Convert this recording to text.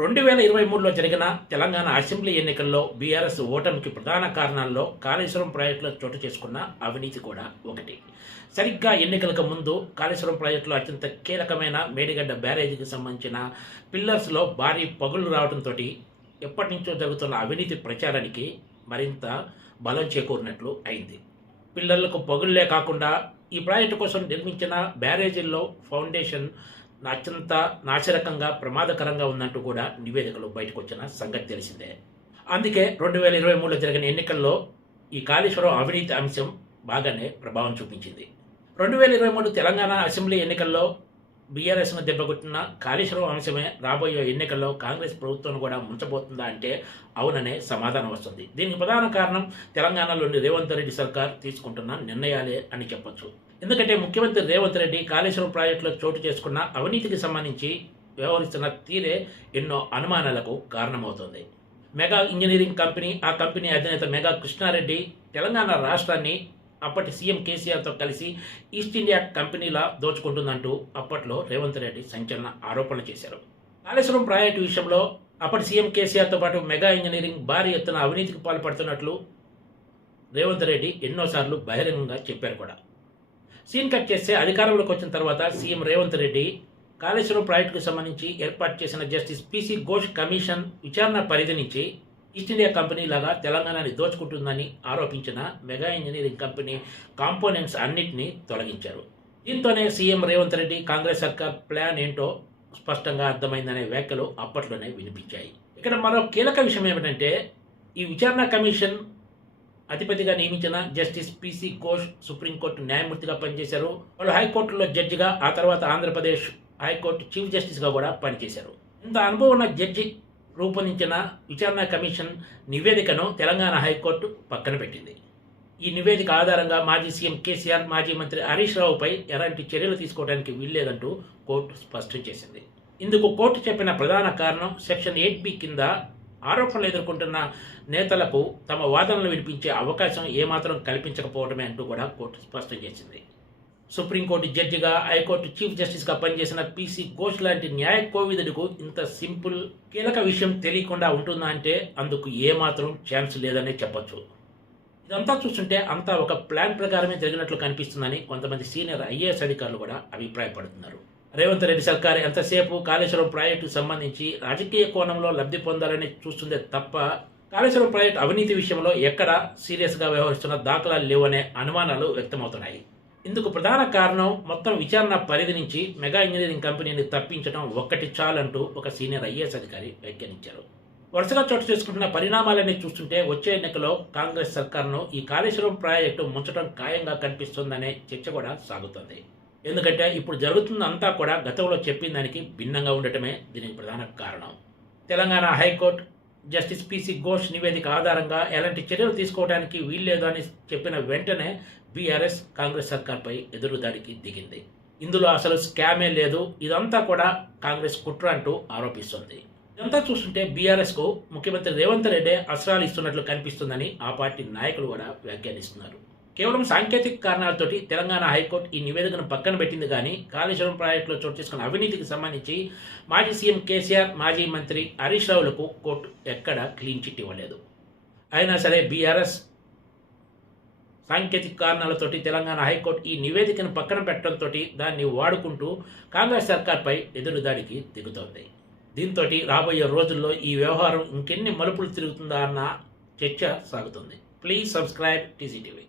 2023లో జరిగిన తెలంగాణ అసెంబ్లీ ఎన్నికల్లో బీఆర్ఎస్ ఓటమికి ప్రధాన కారణాల్లో కాళేశ్వరం ప్రాజెక్టులో చోటు చేసుకున్న అవినీతి కూడా ఒకటి. సరిగ్గా ఎన్నికలకు ముందు కాళేశ్వరం ప్రాజెక్టులో అత్యంత కీలకమైన మేడిగడ్డ బ్యారేజీకి సంబంధించిన పిల్లర్స్లో భారీ పగుళ్లు రావడంతో ఎప్పటి నుంచో జరుగుతున్న అవినీతి ప్రచారానికి మరింత బలం చేకూరినట్లు అయింది. పిల్లర్లకు పగుళ్లే కాకుండా ఈ ప్రాజెక్టు కోసం నిర్మించిన బ్యారేజీల్లో ఫౌండేషన్ అత్యంత నాశరకంగా ప్రమాదకరంగా ఉందంటూ కూడా నివేదికలు బయటకు వచ్చిన సంగతి తెలిసిందే. అందుకే 2023లో జరిగిన ఎన్నికల్లో ఈ కాళేశ్వరం అవినీతి అంశం బాగానే ప్రభావం చూపించింది. 2023 తెలంగాణ అసెంబ్లీ ఎన్నికల్లో బీఆర్ఎస్ను దెబ్బకొట్టిన కాళేశ్వరం అంశమే రాబోయే ఎన్నికల్లో కాంగ్రెస్ ప్రభుత్వం కూడా ముంచబోతుందా అంటే అవుననే సమాధానం వస్తుంది. దీనికి ప్రధాన కారణం తెలంగాణలోని రేవంత్ రెడ్డి సర్కార్ తీసుకుంటున్న నిర్ణయాలే అని చెప్పొచ్చు. ఎందుకంటే ముఖ్యమంత్రి రేవంత్ రెడ్డి కాళేశ్వరం ప్రాజెక్టులో చోటు చేసుకున్న అవినీతికి సంబంధించి వ్యవహరిస్తున్న తీరే ఎన్నో అనుమానాలకు కారణమవుతోంది. మెగా ఇంజనీరింగ్ కంపెనీ, ఆ కంపెనీ అధినేత మెగా కృష్ణారెడ్డి తెలంగాణ రాష్ట్రాన్ని అప్పటి సీఎం కేసీఆర్తో కలిసి ఈస్ట్ ఇండియా కంపెనీలా దోచుకుంటుందంటూ అప్పట్లో రేవంత్ రెడ్డి సంచలన ఆరోపణలు చేశారు. కాళేశ్వరం ప్రాజెక్టు విషయంలో అప్పటి సీఎం కేసీఆర్తో పాటు మెగా ఇంజనీరింగ్ భారీ ఎత్తున అవినీతికి పాల్పడుతున్నట్లు రేవంత్ రెడ్డి ఎన్నోసార్లు బహిరంగంగా చెప్పారు కూడా. సీన్ కట్ చేస్తే అధికారంలోకి వచ్చిన తర్వాత సీఎం రేవంత్ రెడ్డి కాళేశ్వరం ప్రాజెక్టుకు సంబంధించి ఏర్పాటు చేసిన జస్టిస్ పీసీ ఘోష్ కమిషన్ విచారణ పరిధి నుంచి ఈస్ట్ ఇండియా కంపెనీ లాగా తెలంగాణని దోచుకుంటుందని ఆరోపించిన మెగా ఇంజనీరింగ్ కంపెనీ కాంపోనెంట్స్ అన్నింటినీ తొలగించారు. దీంతోనే సీఎం రేవంత్ రెడ్డి కాంగ్రెస్ సర్కార్ ప్లాన్ ఏంటో స్పష్టంగా అర్థమైందనే వ్యాఖ్యలు అప్పట్లోనే వినిపించాయి. ఇక్కడ మరో కీలక విషయం ఏమిటంటే ఈ విచారణ కమిషన్ అధిపతిగా నియమించిన జస్టిస్ పీసీ ఘోష్ సుప్రీంకోర్టు న్యాయమూర్తిగా పనిచేశారు. వాళ్ళు హైకోర్టులో జడ్జిగా, ఆ తర్వాత ఆంధ్రప్రదేశ్ హైకోర్టు చీఫ్ జస్టిస్గా కూడా పనిచేశారు. ఇంత అనుభవం ఉన్న జడ్జి రూపొందించిన విచారణ కమిషన్ నివేదికను తెలంగాణ హైకోర్టు పక్కన పెట్టింది. ఈ నివేదిక ఆధారంగా మాజీ సీఎం కేసీఆర్, మాజీ మంత్రి హరీష్ రావుపై ఎలాంటి చర్యలు తీసుకోవడానికి వీల్లేదంటూ కోర్టు స్పష్టం చేసింది. ఇందుకు కోర్టు చెప్పిన ప్రధాన కారణం సెక్షన్ 8B కింద ఆరోపణలు ఎదుర్కొంటున్న నేతలకు తమ వాదనలు వినిపించే అవకాశం ఏమాత్రం కల్పించకపోవడమే అంటూ కూడా కోర్టు స్పష్టం చేసింది. సుప్రీంకోర్టు జడ్జిగా, హైకోర్టు చీఫ్ జస్టిస్గా పనిచేసిన పీసీ ఘోష్ లాంటి న్యాయ కోవిదుడికు ఇంత సింపుల్ కీలక విషయం తెలియకుండా ఉంటుందా అంటే అందుకు ఏమాత్రం ఛాన్స్ లేదనే చెప్పొచ్చు. ఇదంతా చూస్తుంటే అంతా ఒక ప్లాన్ ప్రకారమే జరిగినట్లు కనిపిస్తుందని కొంతమంది సీనియర్ ఐఏఎస్ అధికారులు కూడా అభిప్రాయపడుతున్నారు. రేవంత్ రెడ్డి సర్కార్ ఎంతసేపు కాళేశ్వరం ప్రాజెక్టుకు సంబంధించి రాజకీయ కోణంలో లబ్ధి పొందాలని చూస్తుందే తప్ప కాళేశ్వరం ప్రాజెక్టు అవినీతి విషయంలో ఎక్కడ సీరియస్గా వ్యవహరిస్తున్న దాఖలాలు లేవనే అనుమానాలు వ్యక్తమవుతున్నాయి. ఇందుకు ప్రధాన కారణం మొత్తం విచారణ పరిధి నుంచి మెగా ఇంజనీరింగ్ కంపెనీని తప్పించడం ఒక్కటి చాలంటూ ఒక సీనియర్ ఐఏఎస్ అధికారి వ్యాఖ్యానించారు. వరుసగా చోటు చేసుకుంటున్న పరిణామాలన్నీ చూస్తుంటే వచ్చే ఎన్నికలో కాంగ్రెస్ సర్కార్ను ఈ కాళేశ్వరం ప్రాజెక్టు ముంచడం ఖాయంగా కనిపిస్తుందనే చర్చ కూడా సాగుతోంది. ఎందుకంటే ఇప్పుడు జరుగుతుందంతా కూడా గతంలో చెప్పిన దానికి భిన్నంగా ఉండటమే దీనికి ప్రధాన కారణం. Telangana high court justice PC Ghosh నివేదిక ఆధారంగా ఎలాంటి చర్యలు తీసుకోవడానికి వీల్లేదు అని చెప్పిన వెంటనే బీఆర్ఎస్ కాంగ్రెస్ సర్కార్పై ఎదురుదాడికి దిగింది. ఇందులో అసలు స్కామే లేదు, ఇదంతా కూడా కాంగ్రెస్ కుట్ర అంటూ ఆరోపిస్తోంది. ఇదంతా చూస్తుంటే బీఆర్ఎస్కు ముఖ్యమంత్రి రేవంత్ రెడ్డి అస్త్రాలు ఇస్తున్నట్లు కనిపిస్తుందని ఆ పార్టీ నాయకులు కూడా వ్యాఖ్యానిస్తున్నారు. కేవలం సాంకేతిక కారణాలతోటి తెలంగాణ హైకోర్టు ఈ నివేదికను పక్కన పెట్టింది కానీ కాళేశ్వరం ప్రాజెక్టులో చోటు చేసుకున్న అవినీతికి సంబంధించి మాజీ సీఎం కేసీఆర్, మాజీ మంత్రి హరీష్ రావులకు కోర్టు ఎక్కడా క్లీన్ చిట్ ఇవ్వలేదు. అయినా సరే బీఆర్ఎస్ సాంకేతిక కారణాలతోటి తెలంగాణ హైకోర్టు ఈ నివేదికను పక్కన పెట్టడంతో దాన్ని వాడుకుంటూ కాంగ్రెస్ సర్కార్పై ఎదురుదాడికి దిగుతోంది. దీంతో రాబోయే రోజుల్లో ఈ వ్యవహారం ఇంకెన్ని మలుపులు తిరుగుతుందా అన్న చర్చ సాగుతుంది. Please subscribe టీసీటీవీ.